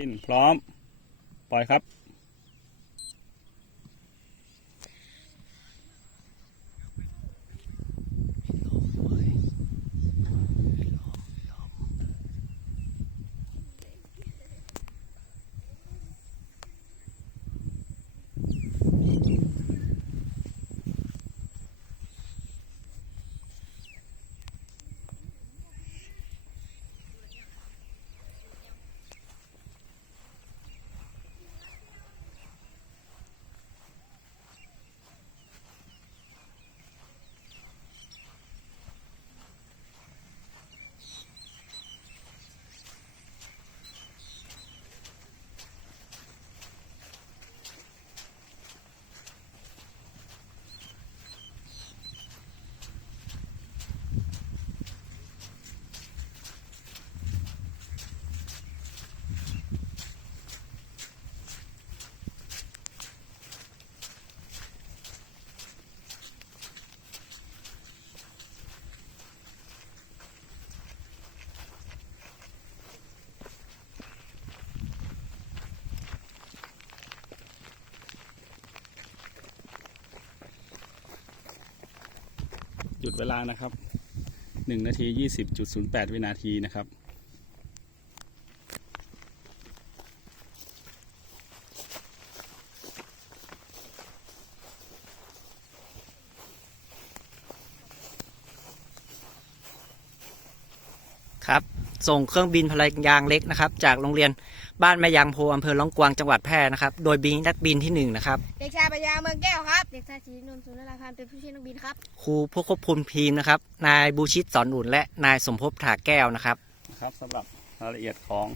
กินพร้อม ปล่อยครับ หยุดเวลานะครับหนึ่งนาทียี่สิบจุดศูนย์แปดวินาทีนะครับครับ ส่งเครื่องบินพลายางเล็กนะครับ จากโรงเรียนบ้านแม่ยางโพอำเภอล่องกวางจังหวัดแพร่นะครับ โดยบินนักบินที่หนึ่งนะครับ เด็กชายปัญญาเมืองแก้วครับ เด็กชายศรีนนท์สุนทรคารเป็นผู้ช่วยนักบินครับ ครูผู้ควบคุมทีมนะครับ นายบูชิตสอนอุ่นและนายสมภพถาแก้วนะครับ นะครับสำหรับรายละเอียดของ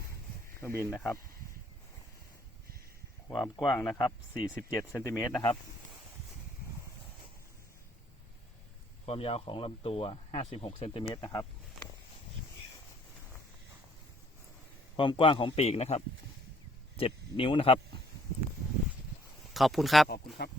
เครื่องบินนะครับ ความกว้างนะครับ 47เซนติเมตรนะครับ ความยาวของลำตัว 56เซนติเมตรนะครับ ความกว้างของปีกนะครับ7นิ้วนะครับ ขอบคุณครับ ขอบคุณครับ